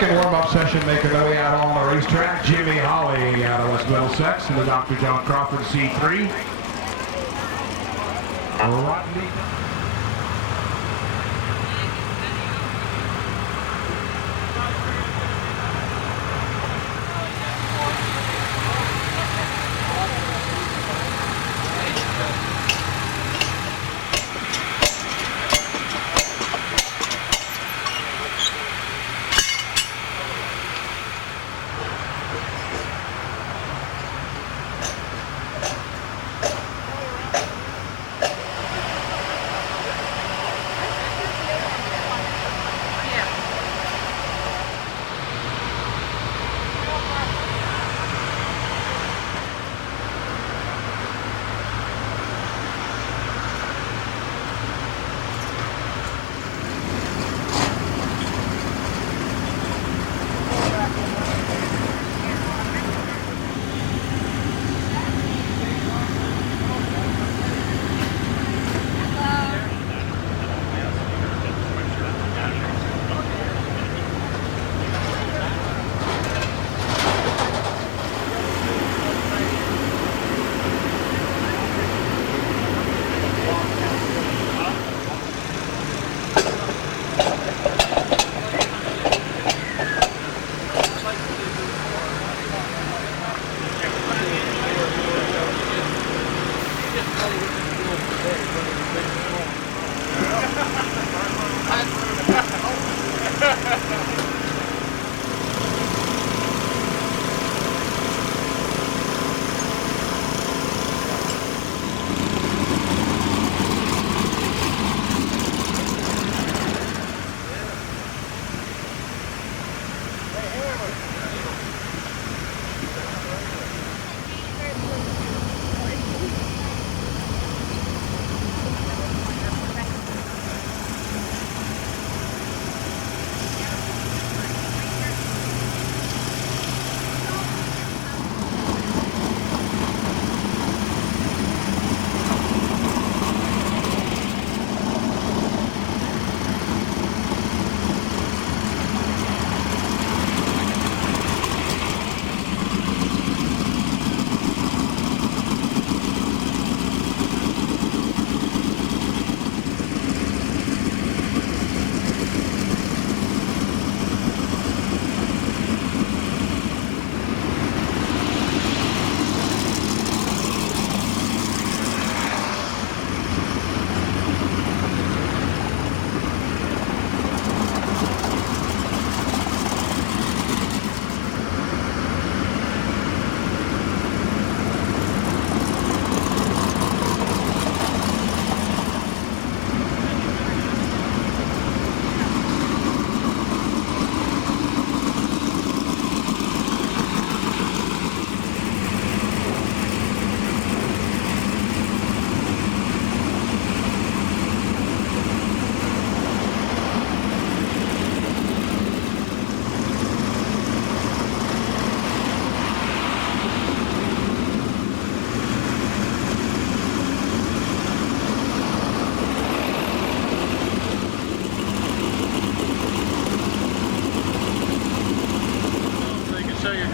second warm-up session making their way out on the racetrack. Jimmy Holly out of West Middlesex and the Dr. John Crawford C3. Rodney.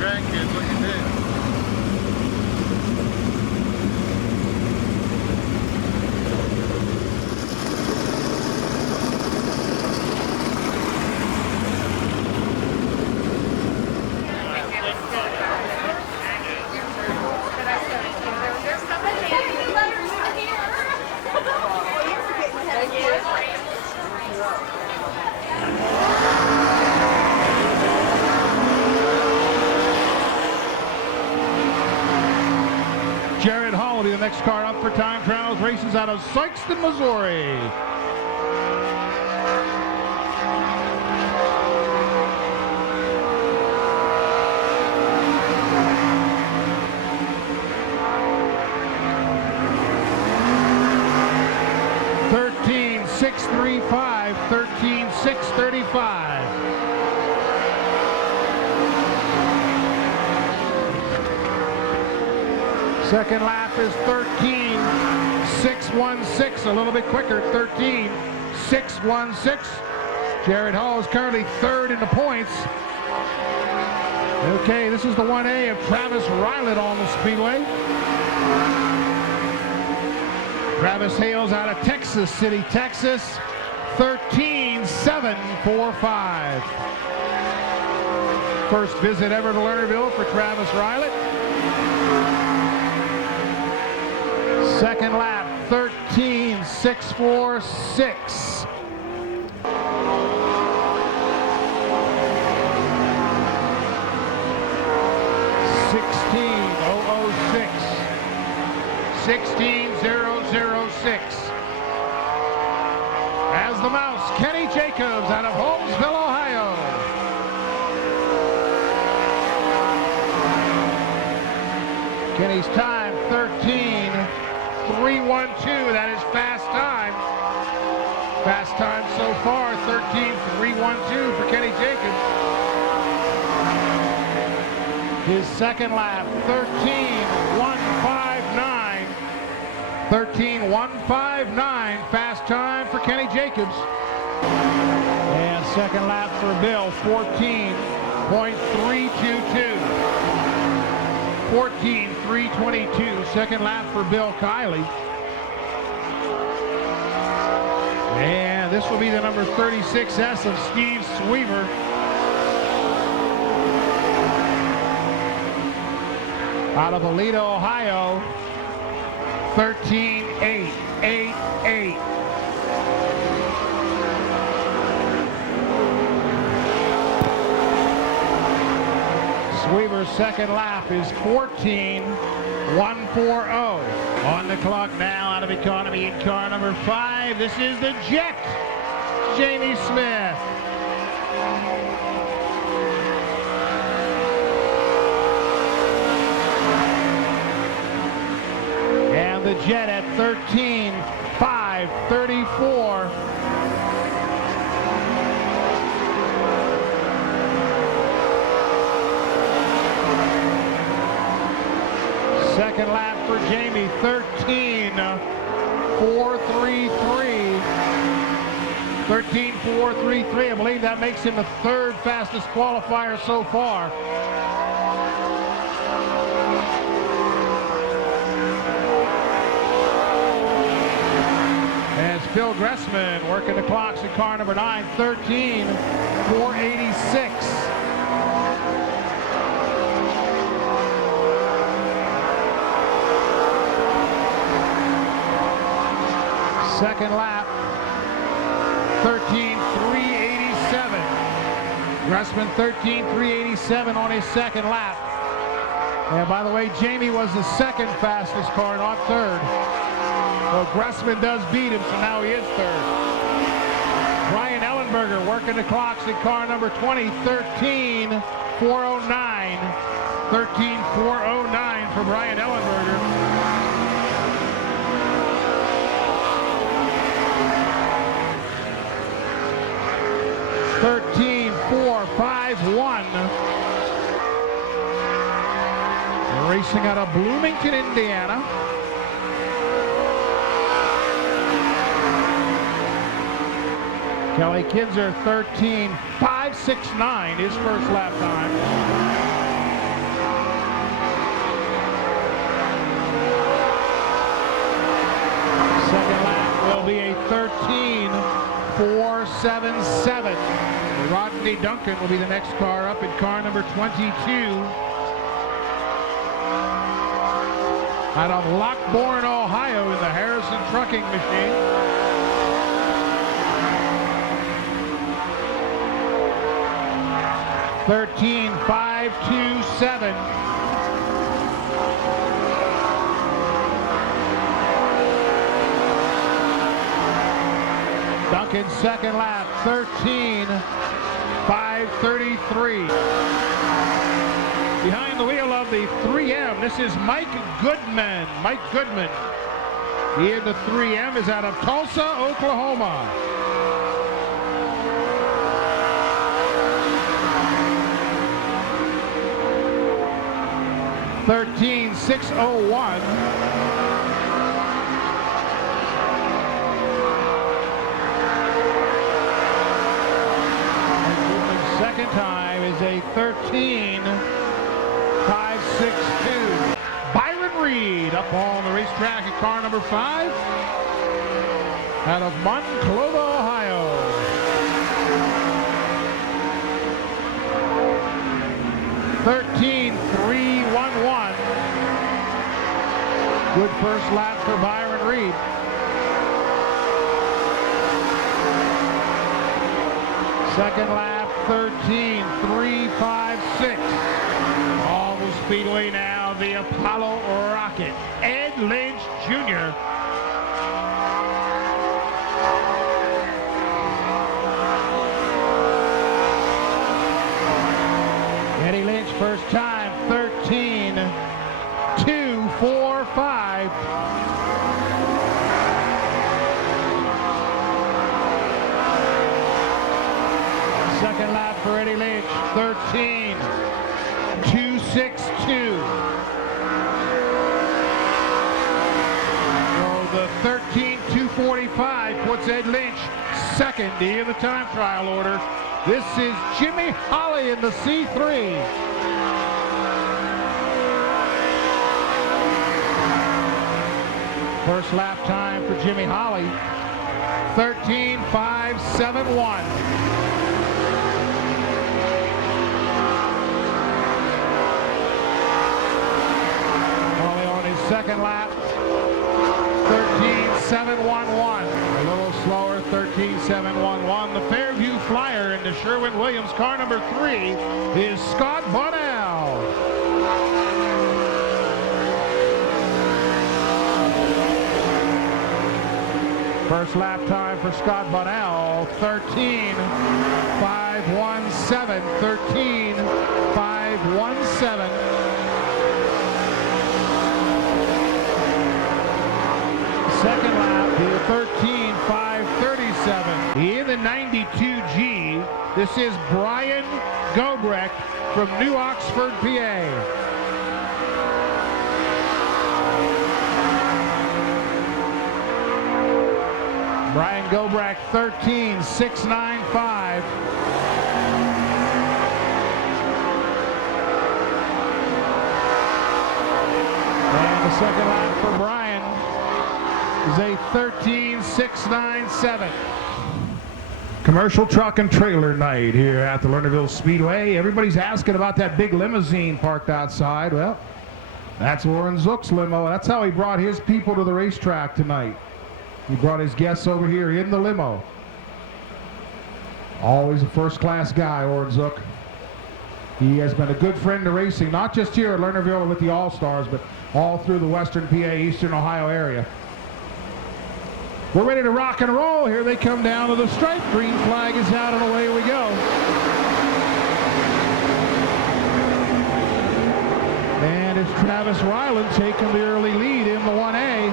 grandkids what you did. The next car up for time trials races out of Sikeston, Missouri. (13.635), 13.635. Second lap is 13.616, a little bit quicker, 13.616. Jared Hall is currently third in the points. Okay, this is the 1A of Travis Rylett on the Speedway. Travis hails out of Texas City, Texas, 13.745. First visit ever to Lernerville for Travis Rylett. Second lap, 13.646. As the mouse, Kenny Jacobs out of Holmesville, Ohio. Kenny's time, 13.312. That is fast time. Fast time so far, 13.312 for Kenny Jacobs. His second lap, 13.159. 13.159, fast time for Kenny Jacobs. And second lap for Bill, 14.322. 14.322, second lap for Bill Kiley. And this will be the number 36S of Steve Sweaver. Out of Aleta, Ohio, 13.888. Sweaver's second lap is 14.140. On the clock now out of economy in car number 5. This is the Jet, Jamie Smith. And the Jet at 13.534. Second lap for Jamie, 13.433. 13.433. I believe that makes him the third fastest qualifier so far. As Phil Gressman working the clocks in car number 9, 13.486. Second lap, 13.387. Gressman 13.387 on his second lap. And by the way, Jamie was the second fastest car, not third. Well, Gressman does beat him, so now he is third. Brian Ellenberger working the clocks in car number 20, 13.409. 13.409 for Brian Ellenberger. 13.451. Racing out of Bloomington, Indiana. Kelly Kinzer, 13.569, his first lap time. Second lap will be a 13.477. Rodney Duncan will be the next car up in car number 22. Out of Lockbourne, Ohio in the Harrison Trucking Machine. $13.527. Duncan's second lap, 13.533. Behind the wheel of the 3M, this is Mike Goodman. Mike Goodman. He in the 3M is out of Tulsa, Oklahoma. $13.601. Second time is a a 13.562. Byron Reed up on the racetrack at car number 5 out of Monclova, Ohio. .13.311. Good first lap for Byron Reed. Second lap, 13.356. On the Speedway now, the Apollo Rocket. Ed Lynch Jr. Eddie Lynch, first time, 13.245. Second lap for Eddie Lynch, 13.262. So the 13.245 puts Ed Lynch second in the time trial order. This is Jimmy Holly in the C3. First lap time for Jimmy Holly, 13.571. Holly on his second lap, 13.711. A little slower, 13.711. The Fairview Flyer into Sherwin-Williams. Car number 3 is Scott Bunnell. First lap time for Scott Bunnell, 13.517. 13.517. Second lap, the 13.537. In the 92G, this is Brian Gobrecht from New Oxford, PA. Brian Gobrecht, 13.695. And the second lap for Brian is a 13.697. Commercial truck and trailer night here at the Lernerville Speedway. Everybody's asking about that big limousine parked outside. Well, that's Warren Zook's limo. That's how he brought his people to the racetrack tonight. He brought his guests over here in the limo. Always a first-class guy, Warren Zook. He has been a good friend to racing, not just here at Lernerville with the All-Stars, but all through the Western PA, Eastern Ohio area. We're ready to rock and roll. Here they come down to the stripe. Green flag is out and away we go. And it's Travis Ryland taking the early lead in the 1A.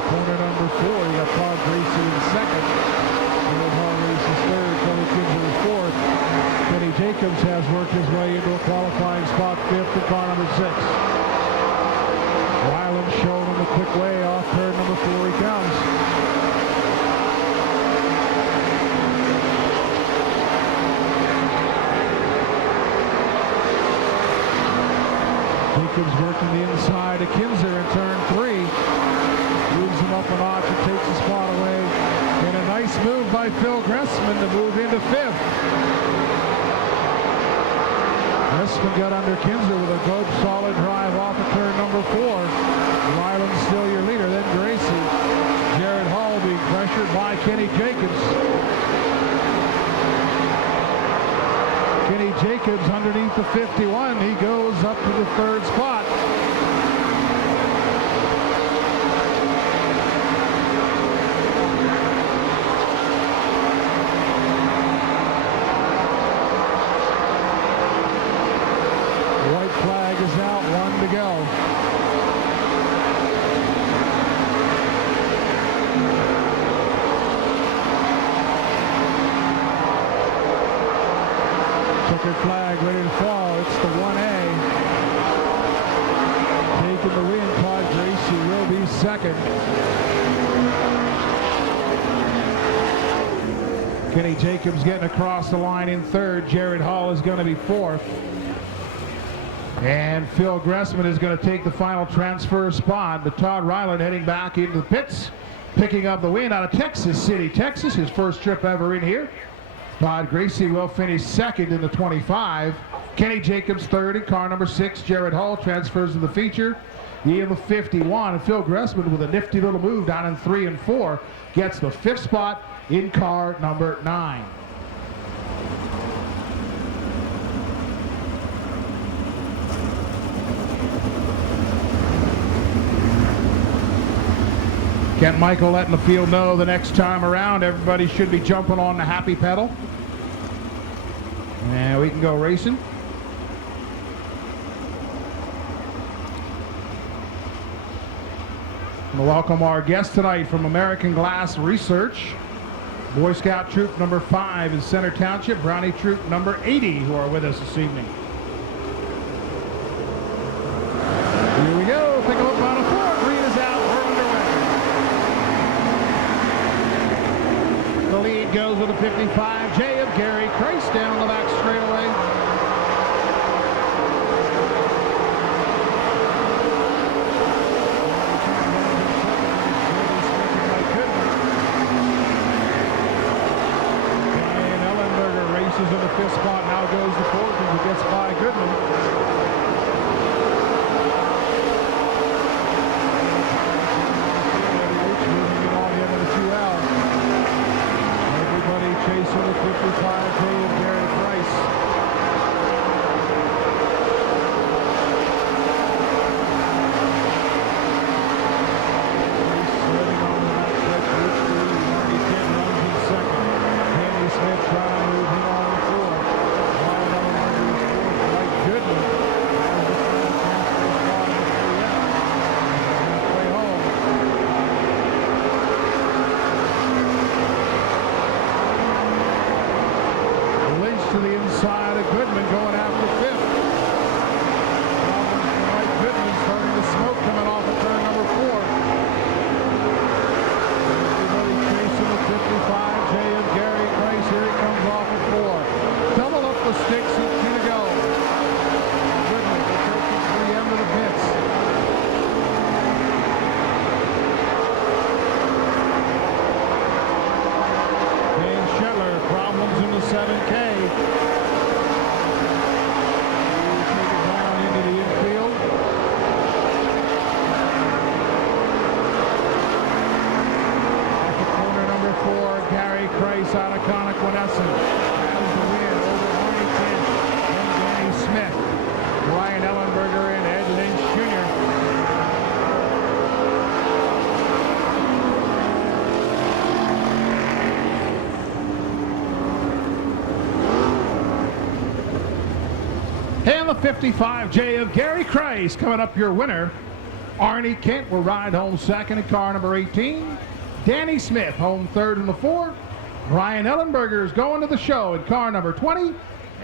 Corner number 4, you got Todd Gracie in second. Todd Gracie third, Tony Kinzer is fourth. Kenny Jacobs has worked his way into a qualifying spot, fifth in car number 6. Ryland showing him a quick way off turn number 4, he comes. Jacobs working the inside of Kinzer in turn 3. Moves him up a notch and takes the spot away. And a nice move by Phil Gressman to move into 5th. Gressman got under Kinzer with a good solid drive off of turn number 4. Ryland's still your leader, then Gracie. Jared Hall being pressured by Kenny Jacobs. Kenny Jacobs underneath the 51. He goes up to the 3rd spot. Flag is out, 1 to go. in the win. Todd Gracie will be second. Kenny Jacobs getting across the line in third. Jared Hall is going to be fourth. And Phil Gressman is going to take the final transfer spot. But Todd Ryland heading back into the pits, picking up the win out of Texas City, Texas. His first trip ever in here. Todd Gracie will finish second in the 25. Kenny Jacobs third in car number 6. Jared Hall transfers to the feature in the 51. And Phil Gressman with a nifty little move down in 3 and 4 gets the 5th spot in car number 9. Kent Michael letting the field know the next time around everybody should be jumping on the happy pedal. And we can go racing. And welcome our guest tonight from American Glass Research. Boy Scout Troop number 5 in Center Township, Brownie Troop number 80 who are with us this evening. Here we go, pick them up on a 4, green is out, we're underway. The lead goes with a 55J of Gary Christ down the back straightaway. In the 5th spot, now goes the 4th and he gets by Goodman. Moving on into the 2L. Everybody chasing the 55K of Gary Price. Sitting on the back stretch, Rich Green, Marty Kent runs in second. Danny Smith trying to move him on. To the inside of Goodman going after 5th. Mike Goodman starting to smoke coming off of turn number 4. Everybody chasing the 55J of Gary Price. Here he comes off of 4. Double up the sticks and 2 to go. Goodman will take the 3M to the pits. Dane Shetler, problems in the 7K. Out of Connequanescent has the win over Arnie Kent and Danny Smith. Ryan Ellenberger and Ed Lynch Jr. And the 55J of Gary Christ coming up your winner. Arnie Kent will ride home second in car number 18. Danny Smith home third in the 4. Ryan Ellenberger is going to the show in car number 20,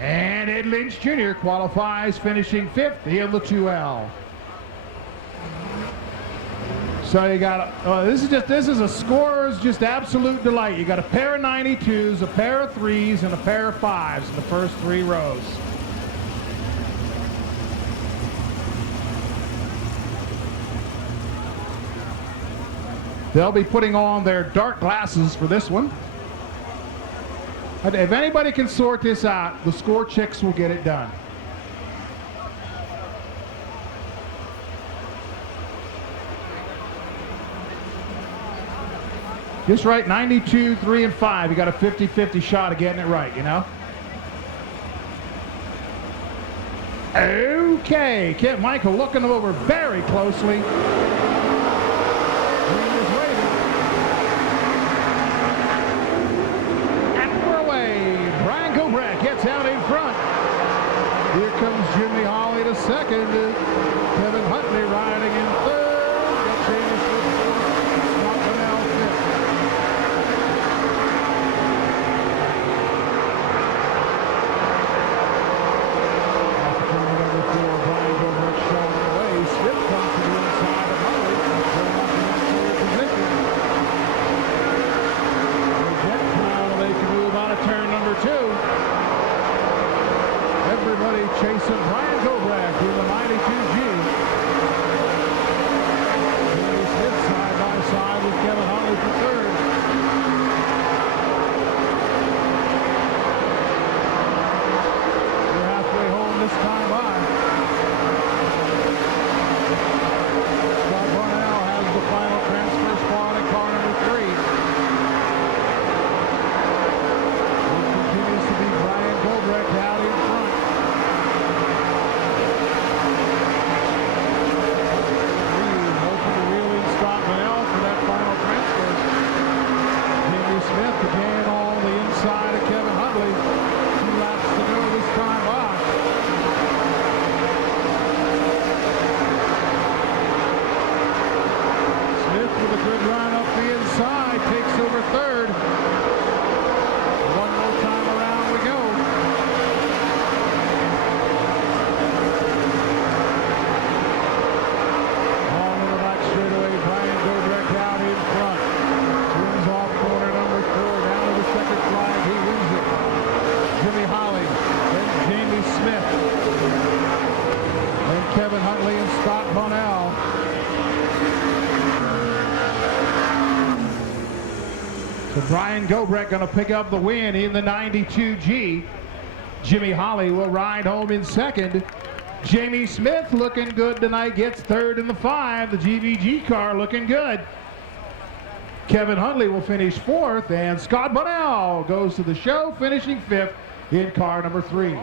and Ed Lynch Jr. qualifies, finishing 5th in the 2L. So you got this is a scorer's just absolute delight. You got a pair of 92s, a pair of 3s, and a pair of 5s in the first 3 rows. They'll be putting on their dark glasses for this one. If anybody can sort this out, the score chicks will get it done. Just right, 92, 3, and 5. You got a 50-50 shot of getting it right, you know? Okay, Kent Michael looking them over very closely. Out in front. Here comes Jimmy Hawley to second. Kevin Huntley riding in third. Got James with 4th. Scott Linnell 5th. Off turn number 4, Brian Gilbert showing the way. Smith comes to the So Brian Gobrecht going to pick up the win in the 92G. Jimmy Holly will ride home in second. Jamie Smith looking good tonight, gets third in the 5. The GVG car looking good. Kevin Hundley will finish fourth, and Scott Bunnell goes to the show, finishing fifth in car number 3.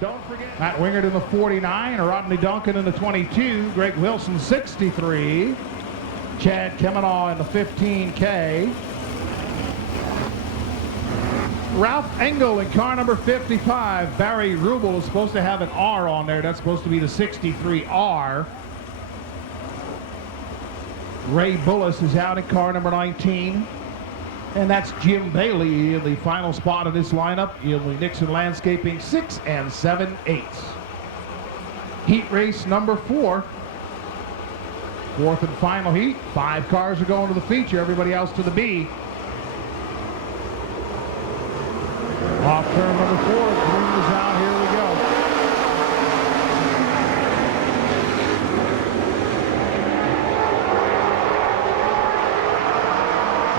Don't forget Matt Wingert in the 49, Rodney Duncan in the 22, Greg Wilson 63, Chad Kemenaugh in the 15K, Ralph Engel in car number 55. Barry Rubel is supposed to have an R on there. That's supposed to be the 63R. Ray Bullis is out in car number 19. And that's Jim Bailey in the final spot of this lineup in the Nixon Landscaping 6 and 7/8. Heat race number 4. Fourth and final heat. 5 cars are going to the feature, everybody else to the B. Off turn number 4, green is out, here we go.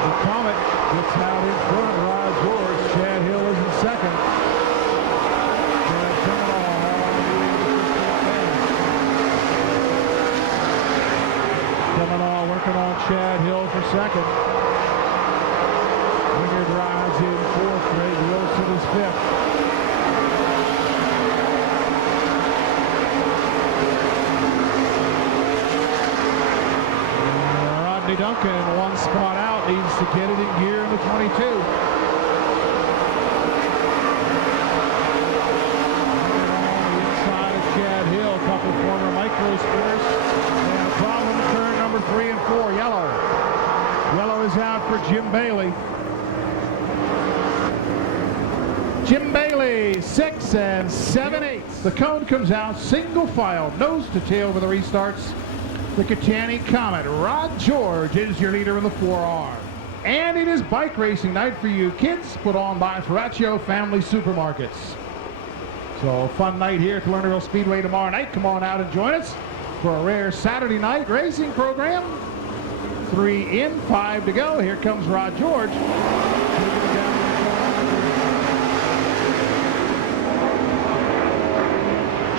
The Comet gets out in front, Rod George, Chad Hill is in second. Kemenaugh working on Chad Hill for second. Wingard rides in fourth, Greg Wilson is fifth. Rodney Duncan, one spot out, needs to get it in gear in the 22. Inside of Chad Hill, a couple former micro sprinters. And a problem turn number 3 and 4, yellow. Yellow is out for Jim Bailey. Jim Bailey, 6 and 7/8. The cone comes out, single file, nose to tail for the restarts. The Catani Comet. Rod George is your leader in the 4R. And it is bike racing night for you kids, put on by Ferraccio Family Supermarkets. So a fun night here at the Lernerville Speedway tomorrow night. Come on out and join us for a rare Saturday night racing program. 3 in, 5 to go. Here comes Rod George.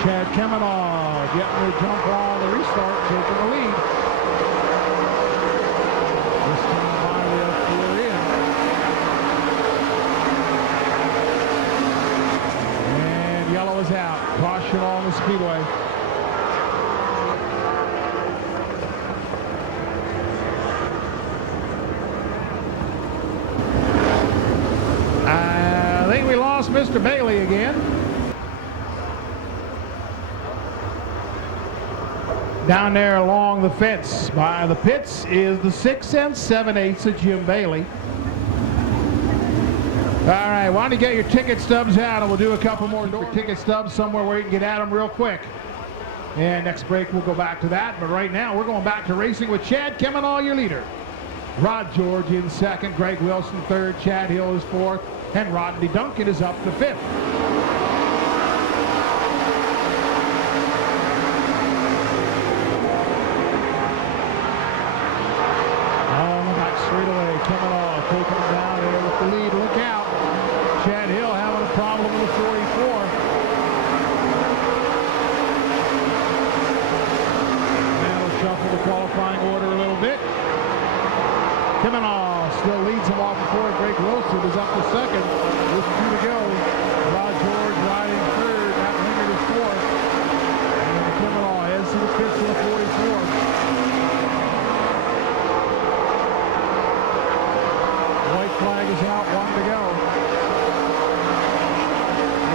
Chad Kemenaugh getting the jump on the restart, taking the lead. This time finally up 4 in. And yellow is out. Caution on the Speedway. I think we lost Mr. Bailey again. Down there along the fence by the pits is the 6 and 7/8 of Jim Bailey. All right, why don't you get your ticket stubs out, and we'll do a couple more ticket stubs somewhere where you can get at them real quick. And next break we'll go back to that, but right now we're going back to racing with Chad Kemenaugh, your leader. Rod George in second, Greg Wilson third, Chad Hill is fourth, and Rodney Duncan is up to fifth. Kemenaugh taking him down there with the lead. Look out. Chad Hill having a problem with the 44. Now we'll shuffle the qualifying order a little bit. Kemenaugh still leads him off before. Greg Wilson is up to second with 2 to go. Rod George riding third. Matt Wingert is fourth. And Kemenaugh heads to the pits of the 44. Flag is out, 1 to go.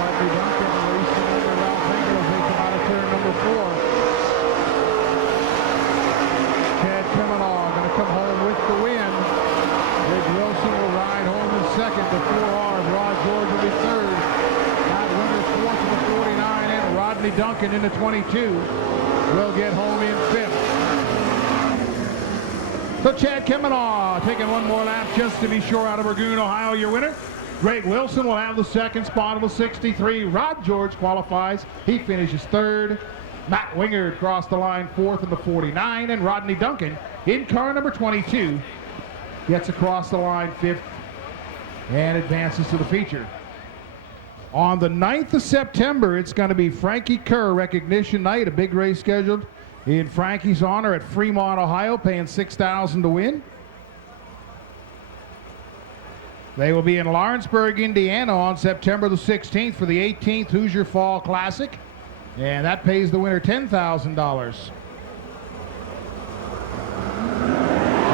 Rodney Duncan racing under Ralph Engel as they come out of turn number 4. Chad Kemenaugh going to come home with the win. Greg Wilson will ride home in second. The 4R, Rod George will be third. Matt Wingert fourth in the 49, and Rodney Duncan in the 22 will get home in fifth. So Chad Kemenaugh taking one more lap just to be sure out of Burgoon, Ohio, your winner. Greg Wilson will have the second spot of the 63. Rod George qualifies. He finishes third. Matt Wingert crossed the line fourth in the 49. And Rodney Duncan in car number 22 gets across the line fifth and advances to the feature. On the 9th of September, it's going to be Frankie Kerr Recognition Night, a big race scheduled in Frankie's honor at Fremont, Ohio, paying $6,000 to win. They will be in Lawrenceburg, Indiana on September the 16th for the 18th Hoosier Fall Classic, and that pays the winner $10,000.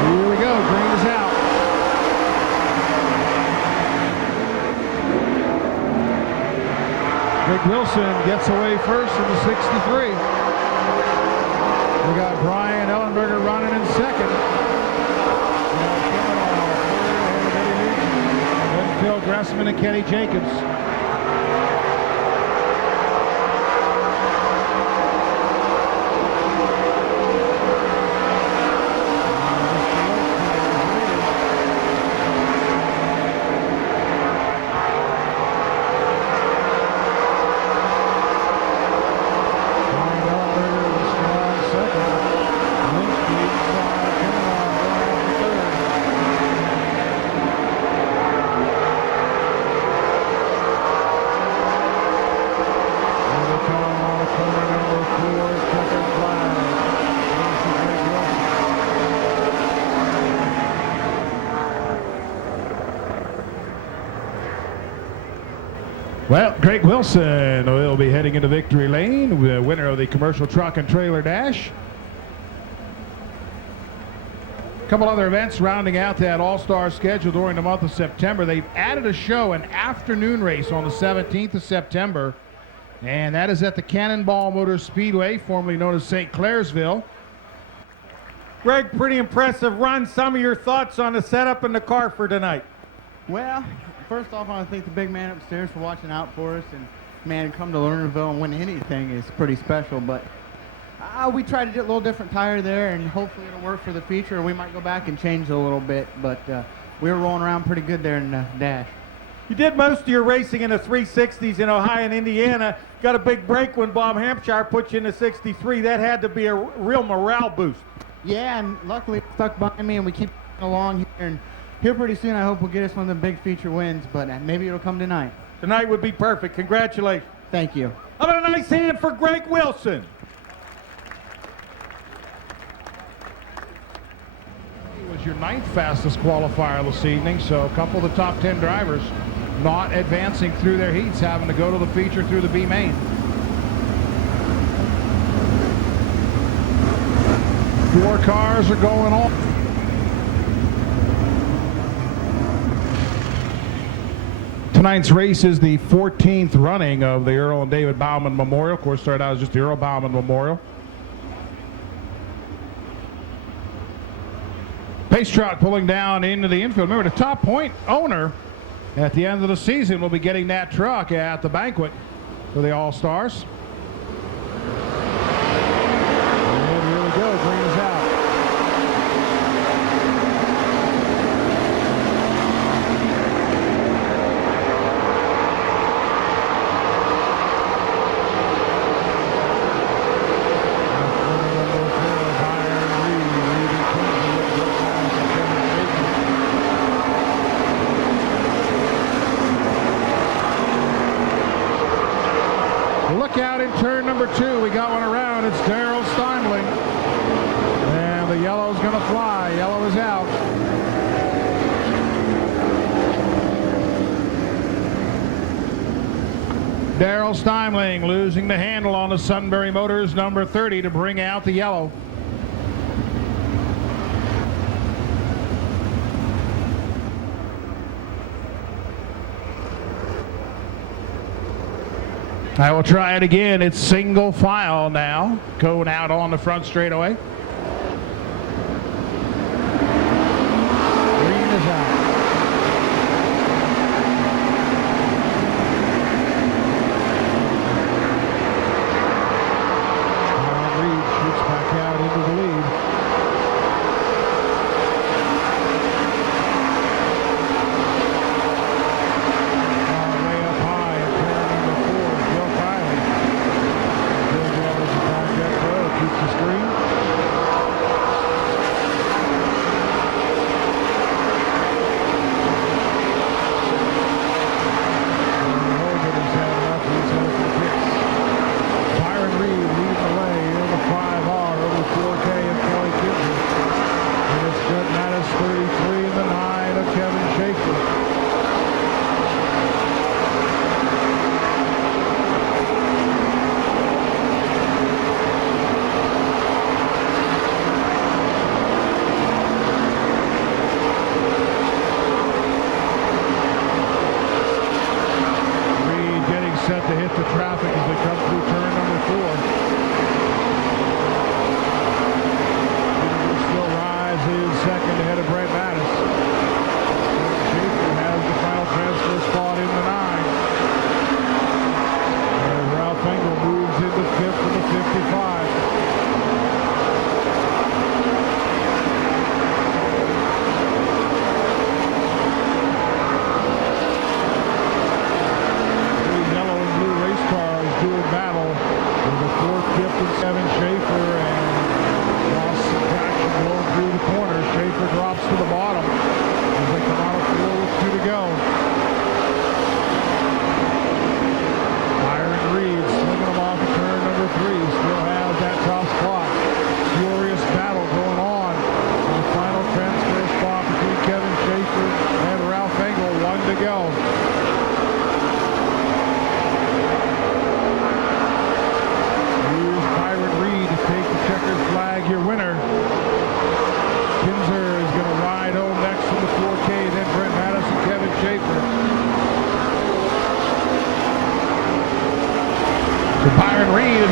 Here we go, green is out. Greg Wilson gets away first in the 63. We got Brian Ellenberger running in second. Then Phil Gressman and Kenny Jacobs. Well, Greg Wilson will be heading into victory lane, winner of the commercial truck and trailer dash. A couple other events rounding out that all-star schedule during the month of September. They've added a show, an afternoon race on the 17th of September, and that is at the Cannonball Motor Speedway, formerly known as St. Clairsville. Greg, pretty impressive run. Some of your thoughts on the setup in the car for tonight? Well, first off, I want to thank the big man upstairs for watching out for us. And, man, come to Lernerville and win anything is pretty special. But we tried to get a little different tire there, and hopefully it'll work for the future. We might go back and change a little bit. But we were rolling around pretty good there in the dash. You did most of your racing in the 360s in Ohio and Indiana. Got a big break when Bob Hampshire put you in the 63. That had to be a real morale boost. Yeah, and luckily it stuck by me, and we keep along here. And here pretty soon, I hope we'll get us one of the big feature wins, but maybe it'll come tonight. Tonight would be perfect. Congratulations. Thank you. How about a nice hand for Greg Wilson? He was your 9th fastest qualifier this evening, so a couple of the top 10 drivers not advancing through their heats, having to go to the feature through the B main. Four cars are going on. Tonight's race is the 14th running of the Earl and David Bauman Memorial. Of course, started out as just the Earl Bauman Memorial. Pace truck pulling down into the infield. Remember, the top point owner at the end of the season will be getting that truck at the banquet for the All-Stars. And here we go. Green is out. Look out in turn number 2. We got one around. It's Darrell Steinling. And the yellow's going to fly. Yellow is out. Darrell Steinling losing the handle on the Sunbury Motors number 30 to bring out the yellow. I will try it again. It's single file now, going out on the front straightaway. Green is out. Reed shoots back out into the lead. Way up high in turn number 4. Keeps the screen.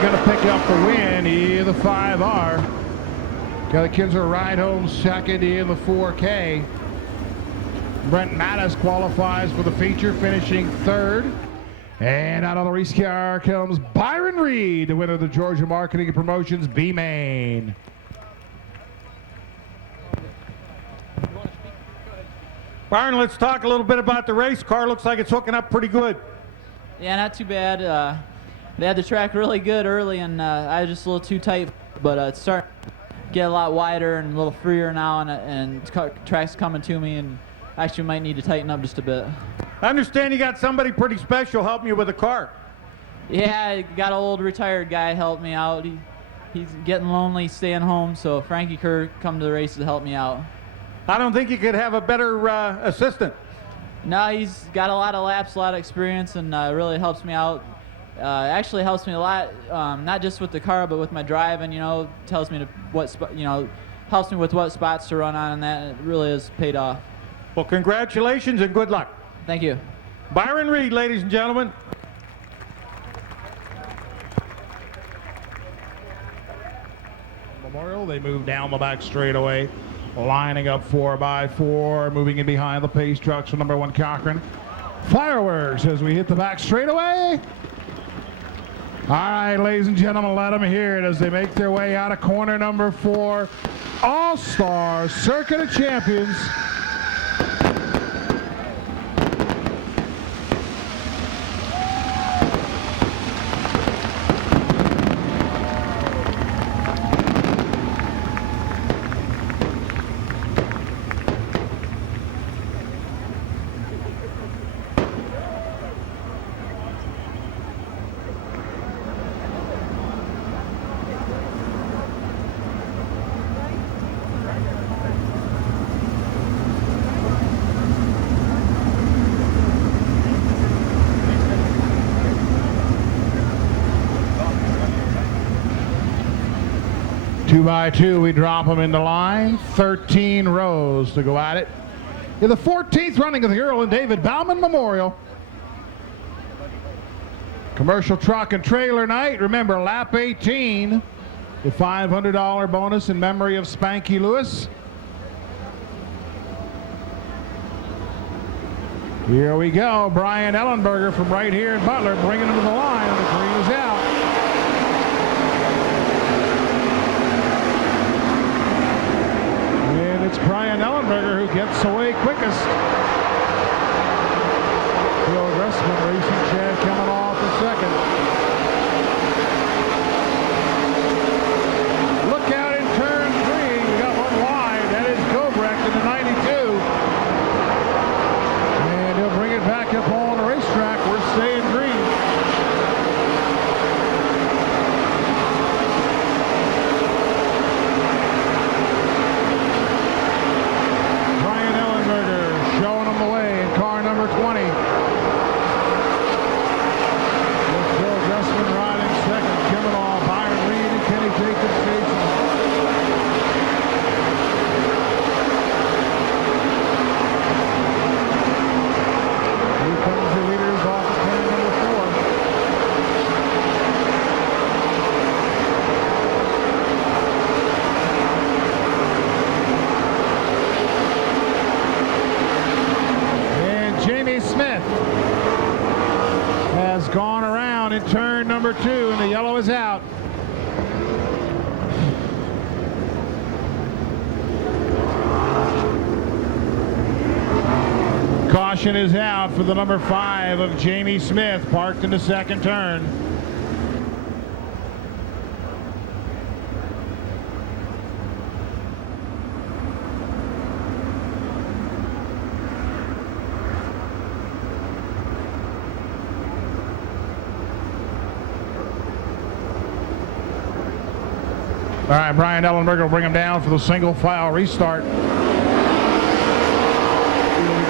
going to pick up the win in the 5R. Kelly Kinzer ride home second in the 4K. Brent Mattis qualifies for the feature, finishing third. And out on the race car comes Byron Reed, the winner of the Georgia Marketing and Promotions B-Main. Byron, let's talk a little bit about the race car. Looks like it's hooking up pretty good. Yeah, not too bad. They had the track really good early, and I was just a little too tight, but it's starting to get a lot wider and a little freer now, and track's coming to me, and actually might need to tighten up just a bit. I understand you got somebody pretty special helping you with the car. Yeah, I got an old retired guy help me out. He's getting lonely staying home, so Frankie Kerr come to the races to help me out. I don't think you could have a better assistant. No, he's got a lot of laps, a lot of experience, and really helps me out. Actually helps me a lot, not just with the car, but with my driving. Tells me helps me with what spots to run on, and that it really has paid off. Well, congratulations and good luck. Thank you. Byron Reed, ladies and gentlemen. Memorial, they move down the back straightaway, lining up 4x4, moving in behind the pace trucks for number 1 Cochran. Fireworks as we hit the back straightaway. All right, ladies and gentlemen, let them hear it as they make their way out of corner number 4. All-Star Circuit of Champions. Two by two, we drop them in the line. 13 rows to go at it. In the 14th running of the Earl and David Bauman Memorial. Commercial truck and trailer night. Remember, lap 18, the $500 bonus in memory of Spanky Lewis. Here we go. Brian Ellenberger from right here in Butler bringing him to the line, and the green is out. It's Brian Ellenberger who gets away quickest. Bill Gressman racing, Chad coming off the second. Look out in turn 3. We got one wide. That is Gobrecht in the 92. And he'll bring it back up on the racetrack. We're staying green. Number 20. With Bill Gressman riding second. Coming off Byron Reed and Kenny Jacobs chasing. Here comes the leaders off of turn number 4. Jamie Smith has gone around in turn number 2, and the yellow is out. Caution is out for the number 5 of Jamie Smith, parked in the second turn. All right, Brian Ellenberger will bring him down for the single file restart. Here we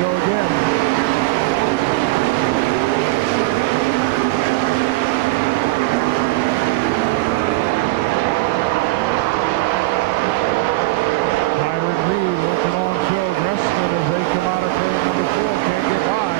go again. Byron Reed working on Phil Gressman as they come out of turn number 4. Can't get by.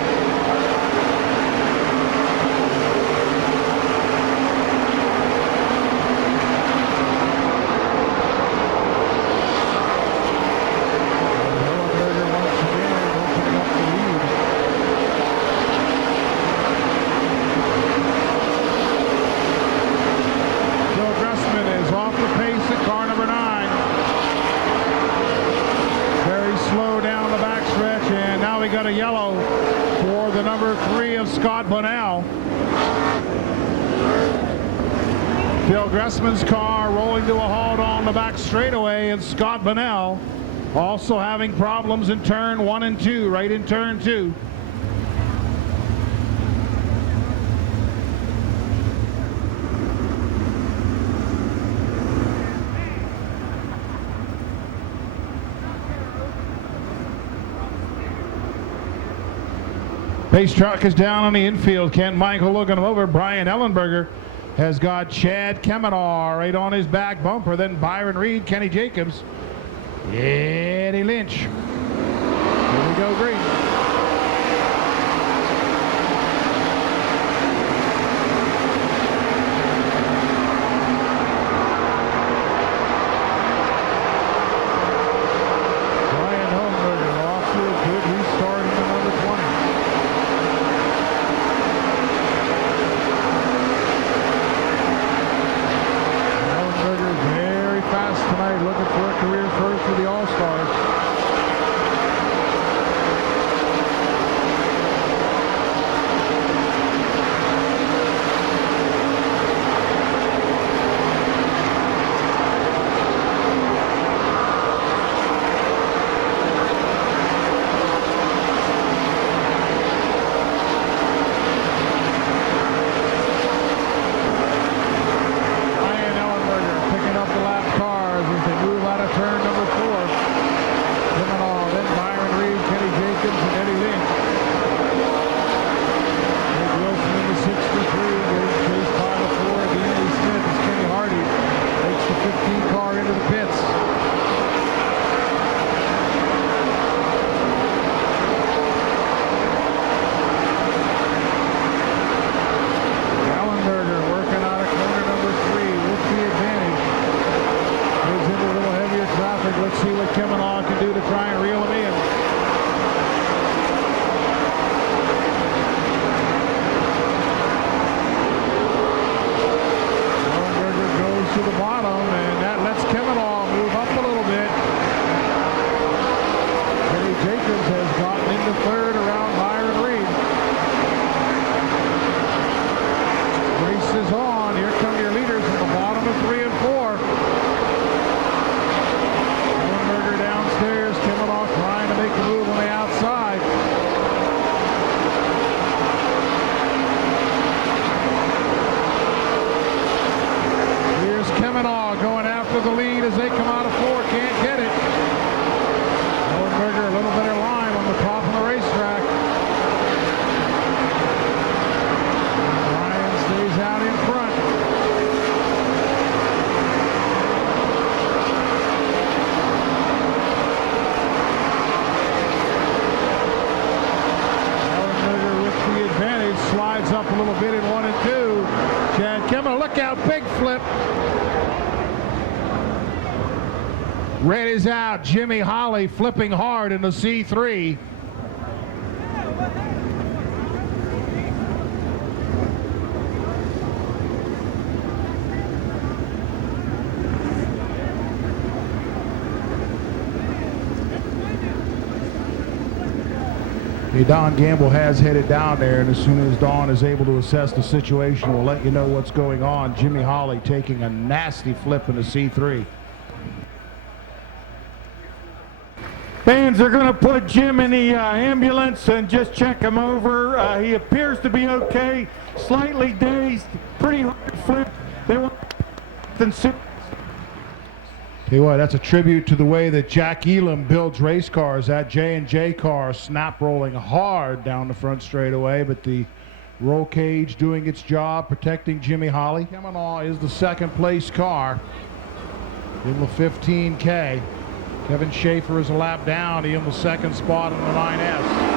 red, a yellow for the number 3 of Scott Bunnell. Phil Gressman's car rolling to a halt on the back straightaway, and Scott Bunnell also having problems in turn 1 and 2, right in turn 2. Pace truck is down on the infield. Kent Michael looking him over. Brian Ellenberger has got Chad Kemenaw right on his back bumper. Then Byron Reed, Kenny Jacobs, Eddie Lynch. Here we go, green. Brian Ellenberger off to a good restart in the number 20. Very fast tonight, looking for a career first for the All-Stars. Up a little bit in 1 and 2. Chad Kemenaw, look out, big flip. Red is out. Jimmy Holly flipping hard in the C3. Don Gamble has headed down there, and as soon as Don is able to assess the situation, we'll let you know what's going on. Jimmy Holly taking a nasty flip in the C3. Fans are going to put Jim in the ambulance and just check him over. He appears to be okay, slightly dazed, pretty hard flip. They want Tell you what, that's a tribute to the way that Jack Elam builds race cars. That J&J car snap rolling hard down the front straightaway, but the roll cage doing its job, protecting Jimmy Holly. Kemenaw is the second place car in the 15K. Kevin Schaefer is a lap down. He in the second spot in the 9S.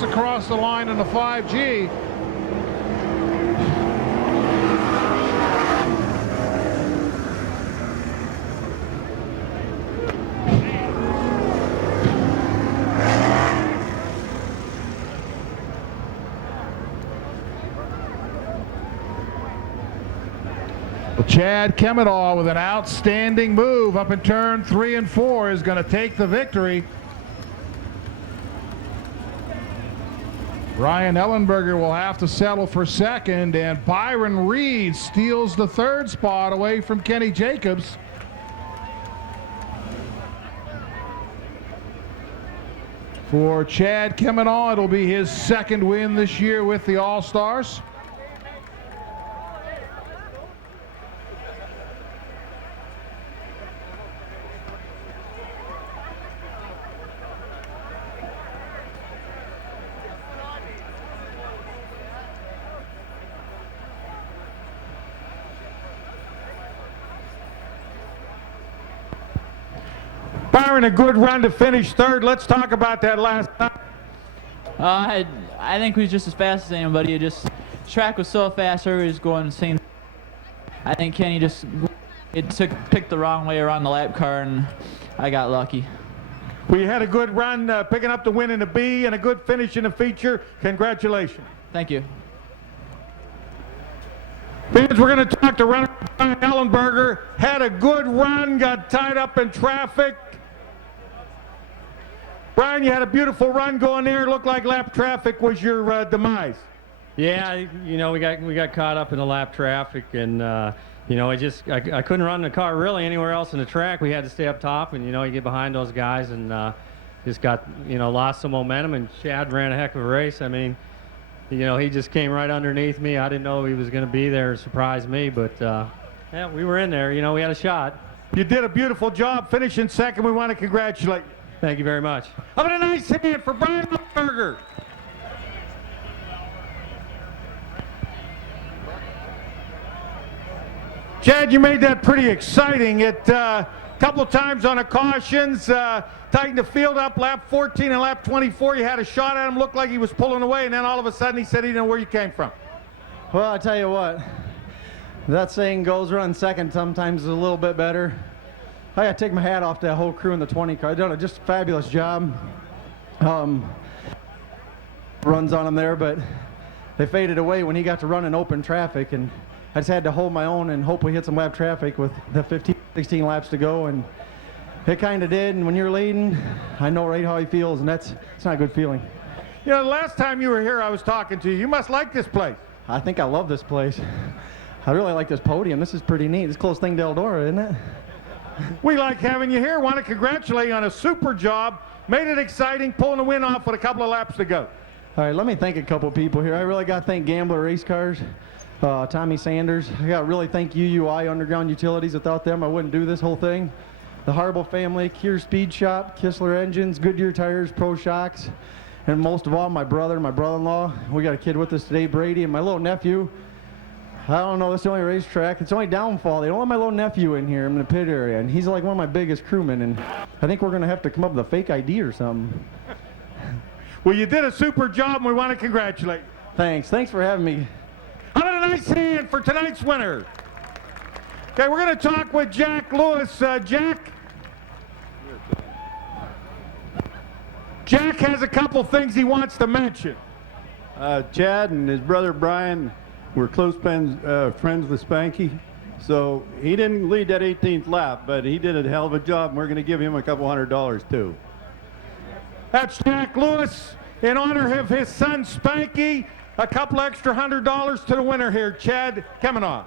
Across the line in the 5G. Well, Chad Kemenall with an outstanding move up in turn 3 and 4 is going to take the victory. Ryan Ellenberger will have to settle for second, and Byron Reed steals the third spot away from Kenny Jacobs. For Chad Kemenall, it'll be his second win this year with the All-Stars. firing a good run to finish third. Let's talk about that last lap. I think we was just as fast as anybody. The track was so fast, everybody was going insane. I think Kenny picked the wrong way around the lap car, and I got lucky. We had a good run picking up the win in the B and a good finish in the feature. Congratulations. Thank you. Fans, we're going to talk to runner Brian Ellenberger. Had a good run, got tied up in traffic. Brian, you had a beautiful run going there. Looked like lap traffic was your demise. Yeah, you know, we got caught up in the lap traffic, and you know, I couldn't run the car really anywhere else in the track. We had to stay up top, and you know, you get behind those guys, and just got, you know, lost some momentum. And Chad ran a heck of a race. I mean, you know, he just came right underneath me. I didn't know he was going to be there. It surprised me, but yeah, we were in there. You know, we had a shot. You did a beautiful job finishing second. We want to congratulate you. Thank you very much. How about a nice hand for Brian Ellenberger? Chad, you made that pretty exciting. It couple times on the cautions, tightened the field up. Lap 14 and lap 24, you had a shot at him, looked like he was pulling away, and then all of a sudden he said he didn't know where you came from. Well, I tell you what, that saying goes, run second sometimes is a little bit better. I got to take my hat off to that whole crew in the 20 car. They've done just a fabulous job. Runs on them there, but they faded away when he got to run in open traffic, and I just had to hold my own and hope we hit some lap traffic with the 15, 16 laps to go, and it kind of did. And when you're leading, I know right how he feels, and it's not a good feeling. You know, the last time you were here, I was talking to you. You must like this place. I think I love this place. I really like this podium. This is pretty neat. It's the closest thing to Eldora, isn't it? We like having you here. Want to congratulate you on a super job. Made it exciting, pulling the win off with a couple of laps to go. All right, let me thank a couple people here. I really got to thank Gambler Race Cars, Tommy Sanders. I got to really thank UUI Underground Utilities. Without them, I wouldn't do this whole thing. The Harble family, Kier Speed Shop, Kistler Engines, Goodyear Tires, Pro Shocks, and most of all, my brother, my brother-in-law. We got a kid with us today, Brady, and my little nephew. I don't know, this is the only racetrack. It's the only downfall. They don't let my little nephew in here in the pit area, and he's like one of my biggest crewmen, and I think we're going to have to come up with a fake ID or something. Well, you did a super job, and we want to congratulate you. Thanks. Thanks for having me. How about a nice hand for tonight's winner? Okay, we're going to talk with Jack Lewis. Jack has a couple things he wants to mention. Chad and his brother Brian were close friends with Spanky, so he didn't lead that 18th lap, but he did a hell of a job, and we're going to give him a couple $100 too. That's Jack Lewis in honor of his son Spanky. A couple extra $100 to the winner here, Chad Kemenoff.